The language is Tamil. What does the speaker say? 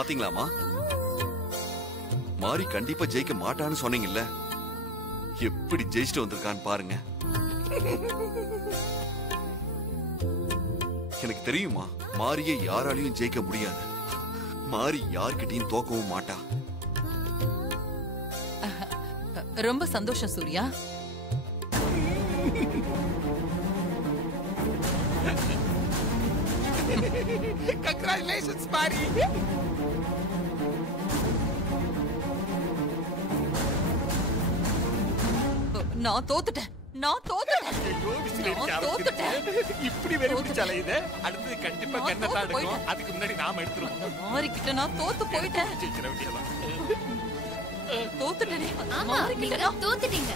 பாத்தீங்களாமா? மாறி கண்டிப்பா ஜெயிக்க மாட்டான்னு சொன்னீங்கல்ல, எப்படி ஜெயிச்சுட்டு வந்திருக்கான்னு பாருங்க. எனக்கு தெரியுமா, மாரியை யாராலையும் ஜெயிக்க முடியாது. மாறி யார்கிட்டயும் தோக்கவும் மாட்டா. ரொம்ப சந்தோஷம் சூர்யா. Congratulations, Mari. நான் தோத்துட்டேன். இப்படி வெறி பிடிச்சால இது அடுத்து கண்டிப்பா கண்ணதான் எடுக்கும். அதுக்கு முன்னாடி நாம எடுத்துருவோம். மாறிக்கிட்ட நான் தோத்து போயிட்டேன். ஜெயிச்சிர வேண்டியதான். தோத்துட்டேனே. ஆமா, நீங்க தோத்துட்டீங்க.